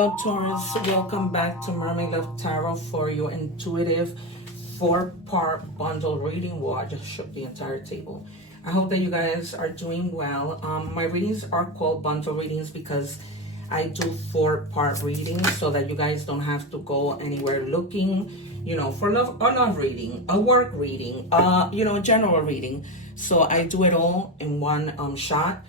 Hello Taurus, welcome back to Mermaid Love Tarot for your intuitive 4-part bundle reading. Well, I just shook the entire table. I hope that you guys are doing well. My readings are called bundle readings because I do 4-part readings so that you guys don't have to go anywhere looking, you know, for love reading, a work reading, you know, general reading. So I do it all in one shot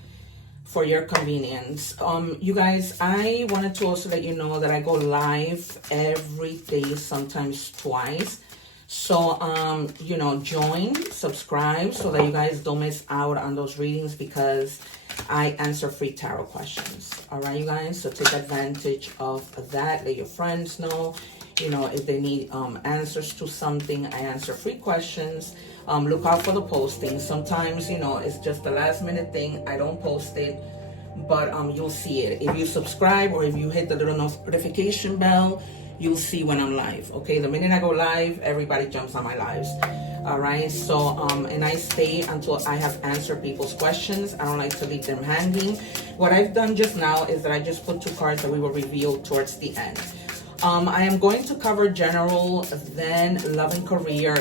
for your convenience. You guys, I wanted to also let you know that I go live every day, sometimes twice. So, you know, join, subscribe so that you guys don't miss out on those readings because I answer free tarot questions. All right, you guys, so take advantage of that. Let your friends know, you know, if they need answers to something. I answer free questions. Look out for the postings. Sometimes, you know, it's just a last minute thing. I don't post it, but you'll see it. If you subscribe or if you hit the little notification bell, you'll see when I'm live. Okay, the minute I go live, everybody jumps on my lives. All right, so and I stay until I have answered people's questions. I don't like to leave them hanging. What I've done just now is that I just put 2 cards that we will reveal towards the end. I am going to cover general, then love and career.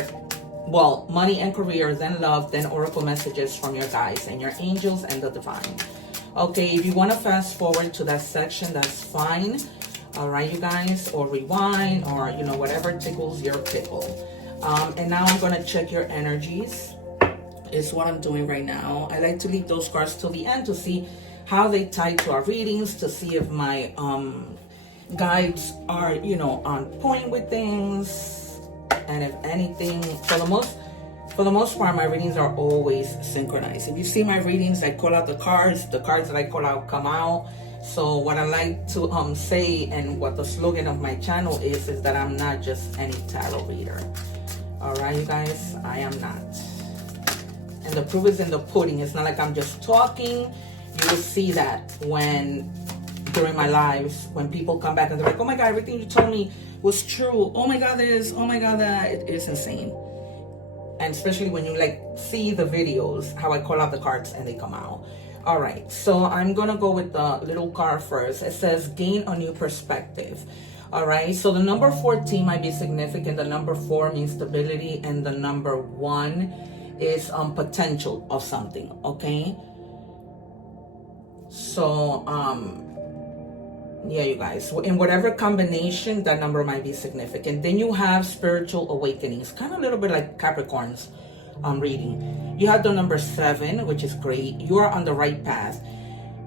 Well, money and career, then love, then oracle messages from your guides and your angels and the divine. Okay, if you want to fast forward to that section, that's fine. All right, you guys, or rewind, or, you know, whatever tickles your pickle. And now I'm going to check your energies. Is what I'm doing right now. I like to leave those cards till the end to see how they tie to our readings, to see if my guides are, you know, on point with things. And if anything, for the most part, my readings are always synchronized. If you see my readings, I call out the cards that I call out come out. So what I like to say, and what the slogan of my channel is that I'm not just any tarot reader. All right, you guys, I am not. And the proof is in the pudding. It's not like I'm just talking. You will see that during my lives, when people come back and they're like, oh my God, everything you told me was true. Oh my God, this, oh my God, that. It is insane. And especially when you like see the videos, how I call out the cards and they come out. All right, so I'm gonna go with the little card first. It says gain a new perspective. All right, so the number 14 might be significant. The number 4 means stability, and the number 1 is potential of something. Okay, so yeah, you guys, in whatever combination, that number might be significant. Then you have spiritual awakenings, kind of a little bit like Capricorn's reading. You have the number 7, which is great. You are on the right path.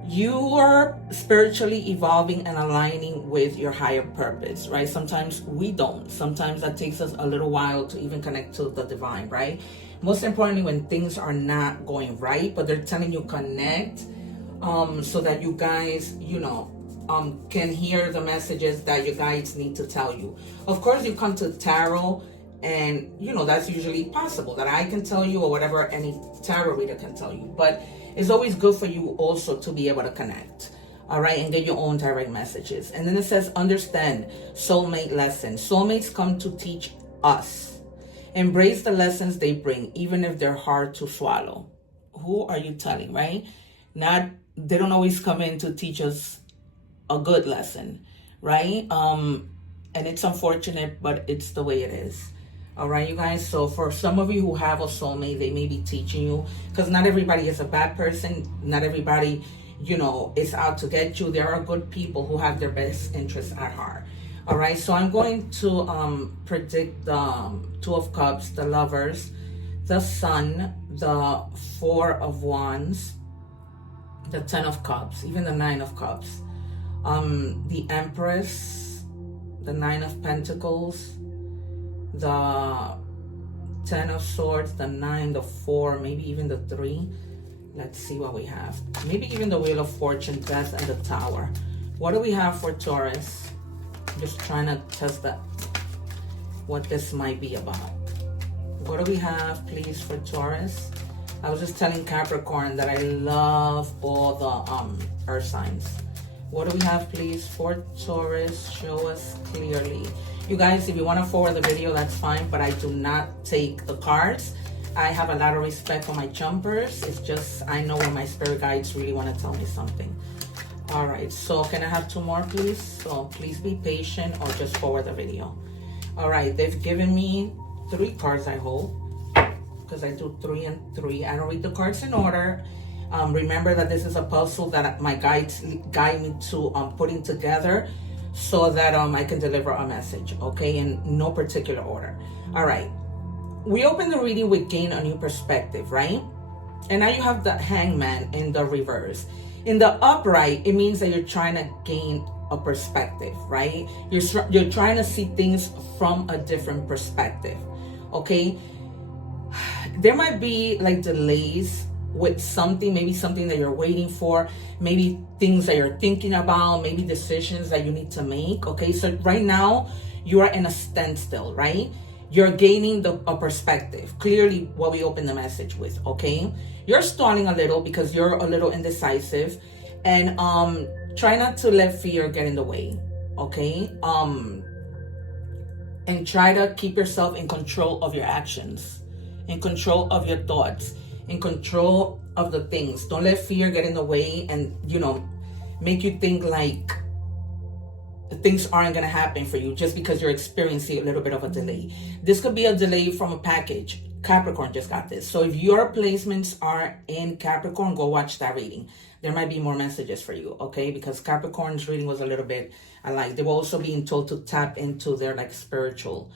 You are spiritually evolving and aligning with your higher purpose, right? Sometimes we don't. Sometimes that takes us a little while to even connect to the divine, right? Most importantly, when things are not going right, but they're telling you connect, so that you guys, you know, can hear the messages that your guides need to tell you. Of course, you come to tarot, and you know that's usually possible that I can tell you, or whatever any tarot reader can tell you. But it's always good for you also to be able to connect, all right, and get your own direct messages. And then it says understand soulmate lessons. Soulmates come to teach us. Embrace the lessons they bring, even if they're hard to swallow. Who are you telling, right? They don't always come in to teach us a good lesson, right? And it's unfortunate, but it's the way it is. All right, you guys. So for some of you who have a soulmate, they may be teaching you, because not everybody is a bad person. Not everybody, you know, is out to get you. There are good people who have their best interests at heart. All right, so I'm going to predict the 2 of Cups, the Lovers, the Sun, the 4 of Wands, the 10 of Cups, even the 9 of Cups, the Empress, the 9 of Pentacles, the 10 of Swords, the 9, the 4, maybe even the 3. Let's see what we have. Maybe even the Wheel of Fortune, Death, and the Tower. What do we have for Taurus? I'm just trying to test that, what this might be about. What do we have, please, for Taurus? I was just telling Capricorn that I love all the earth signs. What do we have, please, for Taurus? Show us clearly. You guys, if you want to forward the video, that's fine, but I do not take the cards. I have a lot of respect for my jumpers. It's just, I know when my spirit guides really want to tell me something. All right, so can I have 2 more, please? So please be patient or just forward the video. All right, they've given me 3 cards, I hope, because I do 3 and 3. I don't read the cards in order. Remember that this is a puzzle that my guides guide me to putting together so that I can deliver a message, okay, in no particular order. All right, we open the reading with gain a new perspective, right? And now you have the Hangman in the reverse. In the upright, it means that you're trying to gain a perspective, right? You're trying to see things from a different perspective, okay? There might be like delays with something, maybe something that you're waiting for, maybe things that you're thinking about, maybe decisions that you need to make, okay? So right now, you are in a standstill, right? You're gaining a perspective. Clearly, what we open the message with, okay? You're stalling a little because you're a little indecisive, and try not to let fear get in the way, okay? And try to keep yourself in control of your actions, in control of your thoughts, in control of the things. Don't let fear get in the way and, make you think like things aren't going to happen for you just because you're experiencing a little bit of a delay. This could be a delay from a package. Capricorn just got this. So if your placements are in Capricorn, go watch that reading. There might be more messages for you, okay? Because Capricorn's reading was a little bit alike. They were also being told to tap into their spiritual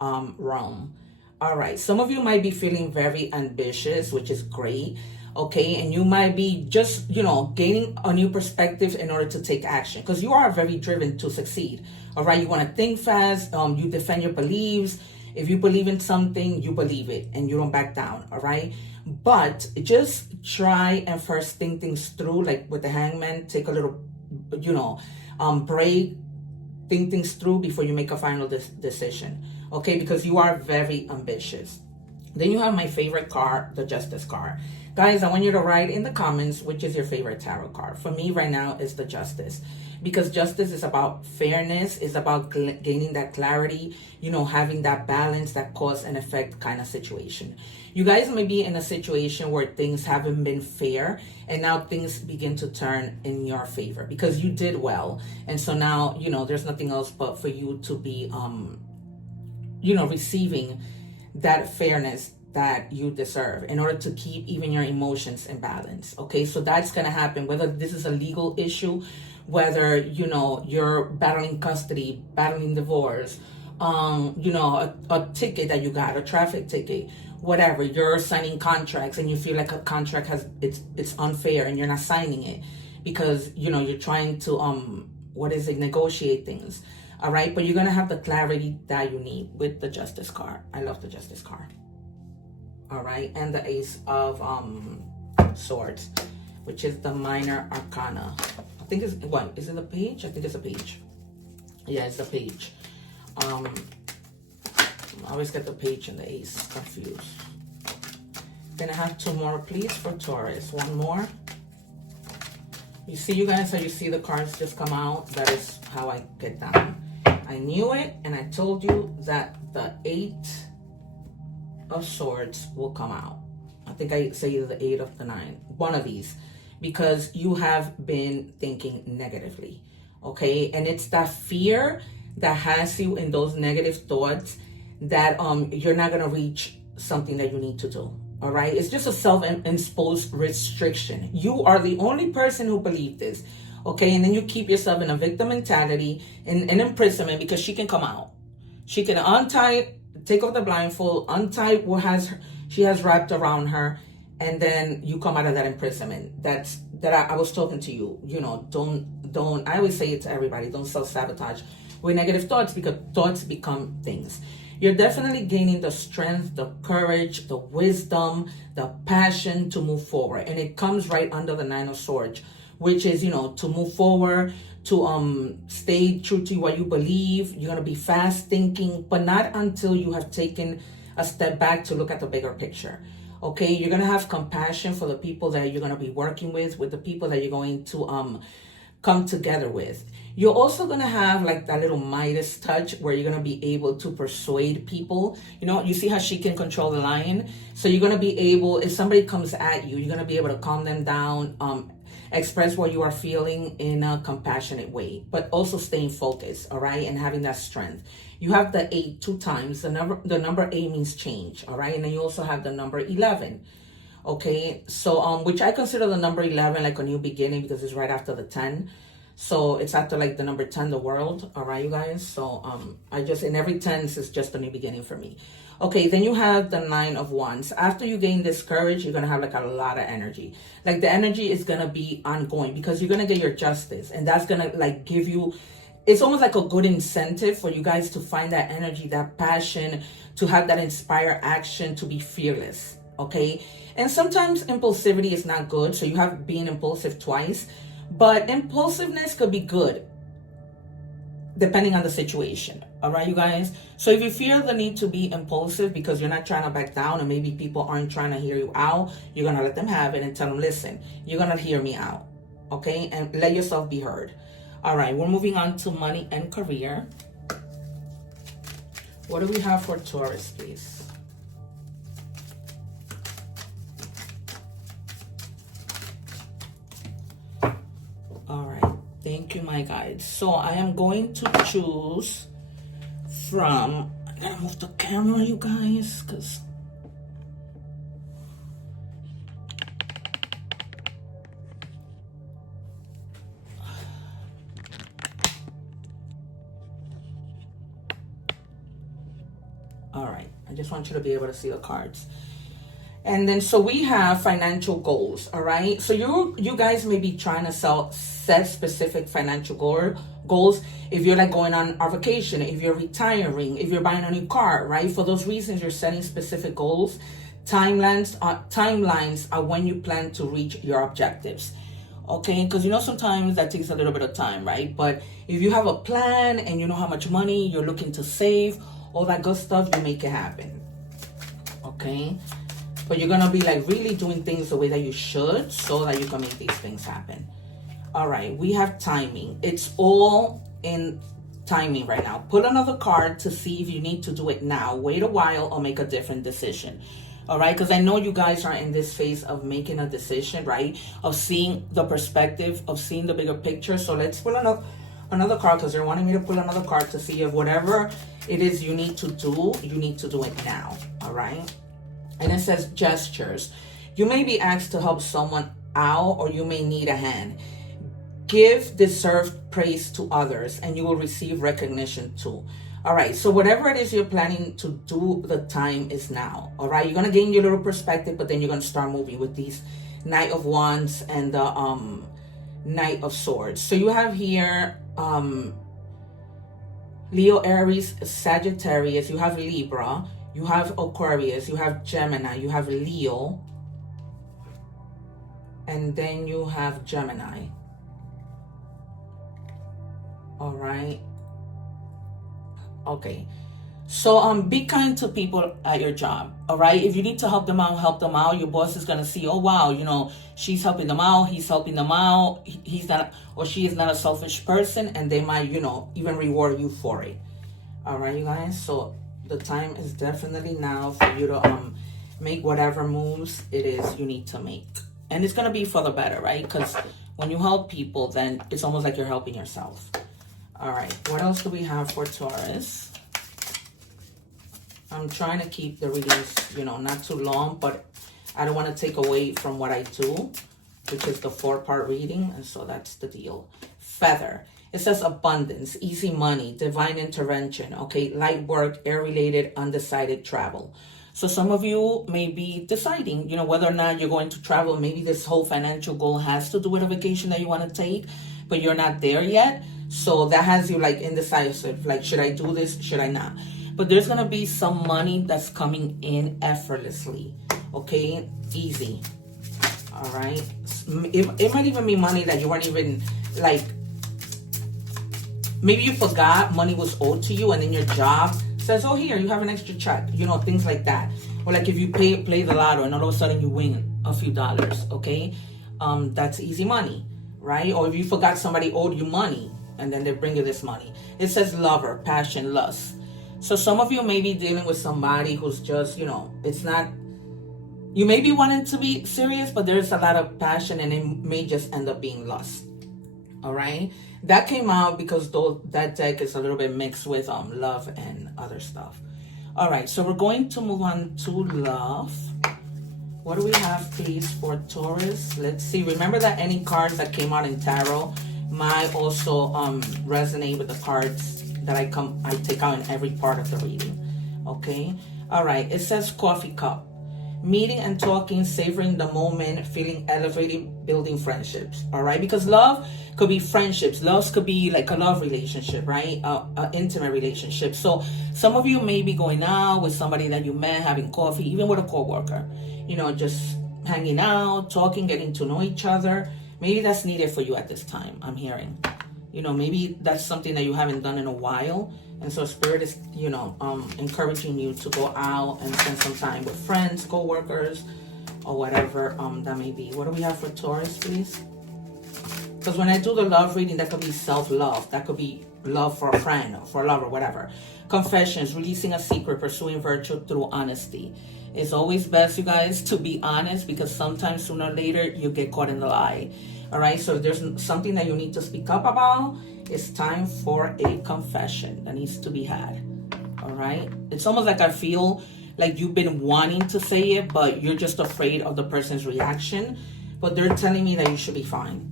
realm. All right, some of you might be feeling very ambitious, which is great, okay? And you might be just, gaining a new perspective in order to take action, because you are very driven to succeed, all right? You want to think fast, you defend your beliefs. If you believe in something, you believe it, and you don't back down, all right? But just try and first think things through, like with the Hangman, take a little, break, think things through before you make a final decision. Okay, because you are very ambitious. Then you have my favorite card, the Justice card. Guys, I want you to write in the comments which is your favorite tarot card. For me right now, it's the Justice. Because justice is about fairness, it's about gaining that clarity, having that balance, that cause and effect kind of situation. You guys may be in a situation where things haven't been fair, and now things begin to turn in your favor because you did well. And so now, there's nothing else but for you to be receiving that fairness that you deserve in order to keep even your emotions in balance. Okay, so that's going to happen, whether this is a legal issue, whether, you're battling custody, battling divorce, a ticket that you got, a traffic ticket, whatever, you're signing contracts and you feel like a contract it's unfair and you're not signing it because, you're trying to, negotiate things. All right, but you're going to have the clarity that you need with the Justice card. I love the Justice card. All right, and the Ace of Swords, which is the minor arcana. I think it's, is it a page? I think it's a page. Yeah, it's a page. I always get the page and the ace confused. Can I have 2 more, please, for Taurus? 1 more. You see, you guys, how you see the cards just come out? That is how I get down. I knew it, and I told you that the 8 of Swords will come out. I think I say either the 8 of the 9, one of these, because you have been thinking negatively, okay? And it's that fear that has you in those negative thoughts that you're not gonna reach something that you need to do, all right? It's just a self-imposed restriction. You are the only person who believes this, okay? And then you keep yourself in a victim mentality and imprisonment because she can come out. She can untie, take off the blindfold, untie what she has wrapped around her, and then you come out of that imprisonment. That I was talking to you. Don't. I always say it to everybody. Don't self-sabotage with negative thoughts because thoughts become things. You're definitely gaining the strength, the courage, the wisdom, the passion to move forward, and it comes right under the 9 of Swords, which is to move forward, to stay true to what you believe. You're gonna be fast thinking, but not until you have taken a step back to look at the bigger picture. Okay, you're gonna have compassion for the people that you're gonna be working with the people that you're going to come together with. You're also gonna have like that little Midas touch where you're gonna be able to persuade people. You see how she can control the lion? So you're gonna be able, if somebody comes at you, you're gonna be able to calm them down, express what you are feeling in a compassionate way, but also staying focused, all right, and having that strength. You have the 8 2 times. The number 8 means change, all right, and then you also have the number 11. Okay, so which I consider the number 11 like a new beginning, because it's right after the 10. So it's after like the number 10, the world. All right, you guys. So I just, in every tense, it's just a new beginning for me. Okay, then you have the 9 of Wands. After you gain this courage, you're going to have like a lot of energy. Like the energy is going to be ongoing, because you're going to get your justice. And that's going to like give you, it's almost like a good incentive for you guys to find that energy, that passion, to have that inspired action, to be fearless. Okay, and sometimes impulsivity is not good. So you have being impulsive twice. But impulsiveness could be good depending on the situation. All right, you guys. So if you feel the need to be impulsive because you're not trying to back down, and maybe people aren't trying to hear you out, you're going to let them have it and tell them, listen, you're going to hear me out. Okay, and let yourself be heard. All right, we're moving on to money and career. What do we have for Taurus, please? Thank you, my guides. So I am going to choose from, I gotta move the camera, you guys, because all right, I just want you to be able to see the cards. And then, so we have financial goals, all right? So you guys may be trying to set specific financial goals. If you're like going on a vacation, if you're retiring, if you're buying a new car, right? For those reasons, you're setting specific goals. Timelines are when you plan to reach your objectives, okay? Because you know sometimes that takes a little bit of time, right? But if you have a plan and you know how much money you're looking to save, all that good stuff, you make it happen, okay? But you're going to be like really doing things the way that you should, so that you can make these things happen. All right, we have timing. It's all in timing right now. Pull another card to see if you need to do it now, wait a while, or make a different decision. All right, because I know you guys are in this phase of making a decision, right? Of seeing the perspective, of seeing the bigger picture. So let's pull another card, because they're wanting me to pull another card to see if whatever it is you need to do it now. All right. And it says gestures. You may be asked to help someone out, or you may need a hand. Give deserved praise to others, and you will receive recognition too. All right, so whatever it is you're planning to do, the time is now. All right, you're going to gain your little perspective, but then you're going to start moving with these Knight of Wands and the Knight of Swords. So you have here Leo, Aries, Sagittarius. You have Libra. You have Aquarius, you have Gemini, you have Leo, and then you have Gemini. All right. Okay. So be kind to people at your job. All right. If you need to help them out, help them out. Your boss is going to see, oh, wow, you know, she's helping them out. He's helping them out. He's not, or she is not a selfish person, and they might, you know, even reward you for it. All right, you guys. So the time is definitely now for you to make whatever moves it is you need to make. And it's going to be for the better, right? Because when you help people, then it's almost like you're helping yourself. All right. What else do we have for Taurus? I'm trying to keep the readings, you know, not too long, but I don't want to take away from what I do, which is the 4-part reading. And so that's the deal. Feather. It says abundance, easy money, divine intervention, okay, light work, air-related, undecided travel. So some of you may be deciding, you know, whether or not you're going to travel. Maybe this whole financial goal has to do with a vacation that you want to take, but you're not there yet. So that has you like indecisive, like, should I do this? Should I not? But there's going to be some money that's coming in effortlessly, okay, easy. All right. It might even be money that you weren't even like, maybe you forgot money was owed to you, and then your job says, oh, here, you have an extra check. You know, things like that. Or like if you play the lotto and all of a sudden you win a few dollars, okay? That's easy money, right? Or if you forgot somebody owed you money and then they bring you this money. It says lover, passion, lust. So some of you may be dealing with somebody who's just, you know, it's not, You may be wanting to be serious, but there's a lot of passion and it may just end up being lust. All right. That came out because that deck is a little bit mixed with love and other stuff. All right. So we're going to move on to love. What do we have, please, for Taurus? Let's see. Remember that any cards that came out in tarot might also resonate with the cards that I take out in every part of the reading. Okay. All right. It says coffee cup. Meeting and talking, savoring the moment, feeling elevated, building friendships. All right, because love could be friendships. Love could be like a love relationship, right? An intimate relationship. So some of you may be going out with somebody that you met, having coffee, even with a coworker. You know, just hanging out, talking, getting to know each other. Maybe that's needed for you at this time. I'm hearing. You know, maybe that's something that you haven't done in a while. And so Spirit is, you know, encouraging you to go out and spend some time with friends, co-workers, or whatever that may be. What do we have for Taurus, please? Because when I do the love reading, that could be self-love. That could be love for a friend or for a lover, whatever. Confessions, releasing a secret, pursuing virtue through honesty. It's always best, you guys, to be honest, because sometimes sooner or later you get caught in the lie. All right, so if there's something that you need to speak up about, it's time for a confession that needs to be had. All right, it's almost like I feel like you've been wanting to say it, but you're just afraid of the person's reaction. But they're telling me that you should be fine.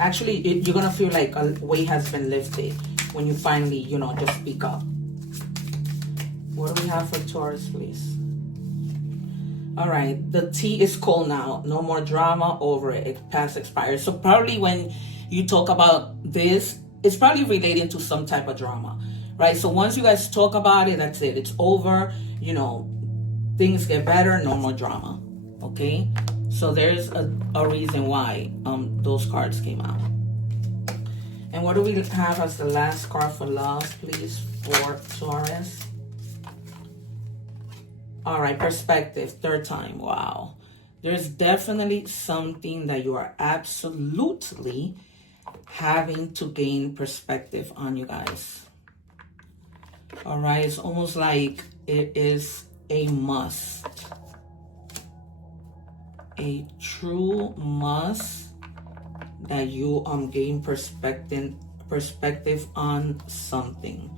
Actually, you're gonna feel like a weight has been lifted when you finally, you know, just speak up. What do we have for Taurus, please? All right, the tea is cold now. No more drama over it. It past expired. So probably when you talk about this, it's probably relating to some type of drama, right? So once you guys talk about it, that's it. It's over. You know, things get better. No more drama. Okay. So there's a reason why those cards came out. And what do we have as the last card for love, please, for Taurus? All right, perspective, third time. Wow. There's definitely something that you are absolutely having to gain perspective on, you guys. All right, it's almost like it is a must. A true must that you gain perspective on something.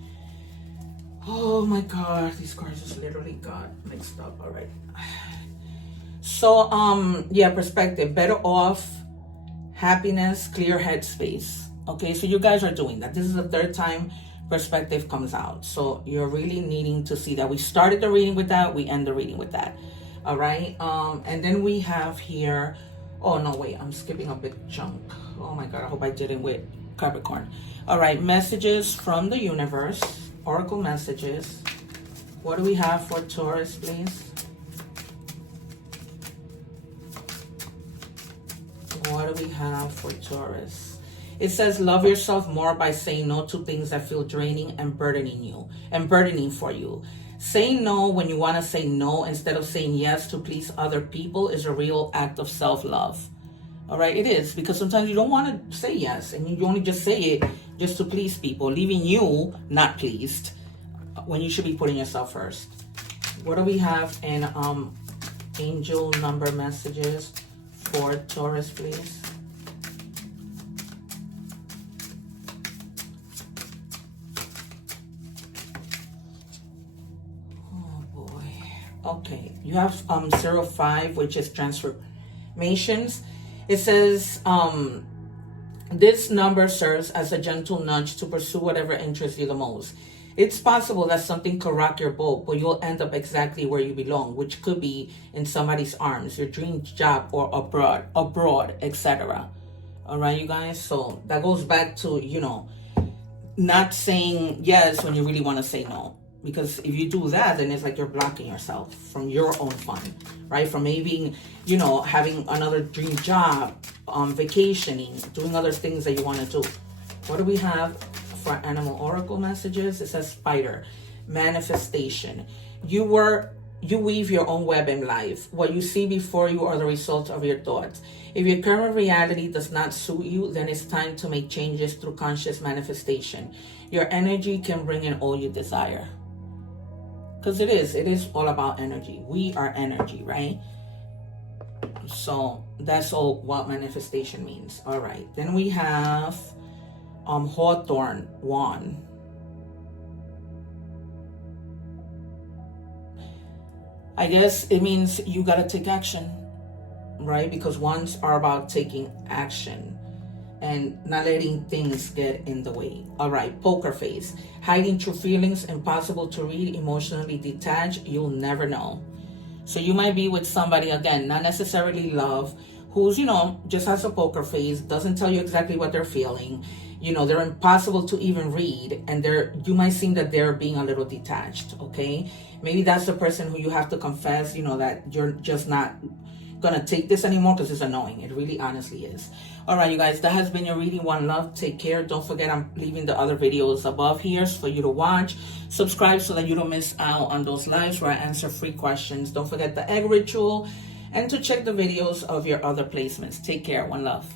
Oh my God, these cards just literally got mixed up. All right. So, yeah, perspective, better off, happiness, clear headspace. Okay, so you guys are doing that. This is the third time perspective comes out. So you're really needing to see that. We started the reading with that. We end the reading with that. All right. And then we have here, oh no, wait, I'm skipping a big chunk. Oh my God, I hope I didn't with Capricorn. All right, messages from the universe. Oracle messages. What do we have for Taurus, please? What do we have for Taurus? It says, love yourself more by saying no to things that feel draining and burdening for you. Saying no when you want to say no instead of saying yes to please other people is a real act of self-love. All right, it is, because sometimes you don't want to say yes and you only just say it just to please people, leaving you not pleased when you should be putting yourself first. What do we have in angel number messages for Taurus, please? Oh boy. Okay, you have 05, which is transformations. It says this number serves as a gentle nudge to pursue whatever interests you the most. It's possible that something could rock your boat, but you'll end up exactly where you belong, which could be in somebody's arms, your dream job, or abroad, etc. All right, you guys? So that goes back to, you know, not saying yes when you really want to say no. Because if you do that, then it's like you're blocking yourself from your own fun, right? From maybe, you know, having another dream job, vacationing, doing other things that you want to do. What do we have for animal oracle messages? It says spider, manifestation. You weave your own web in life. What you see before you are the result of your thoughts. If your current reality does not suit you, then it's time to make changes through conscious manifestation. Your energy can bring in all you desire. Because it is all about energy. We are energy, right? So that's all what manifestation means. All right, then we have Hawthorn wand. I guess it means you gotta take action, right? Because wands are about taking action and not letting things get in the way. All right, poker face. Hiding true feelings, impossible to read, emotionally detached, you'll never know. So you might be with somebody, again, not necessarily love, who's, you know, just has a poker face, doesn't tell you exactly what they're feeling. You know, they're impossible to even read, and you might seem that they're being a little detached, okay? Maybe that's the person who you have to confess, you know, that you're just not gonna take this anymore because it's annoying. It really honestly is. All right, you guys, that has been your reading. One love. Take care. Don't forget, I'm leaving the other videos above here for you to watch. Subscribe so that you don't miss out on those lives where I answer free questions. Don't forget the egg ritual and to check the videos of your other placements. Take care. One love.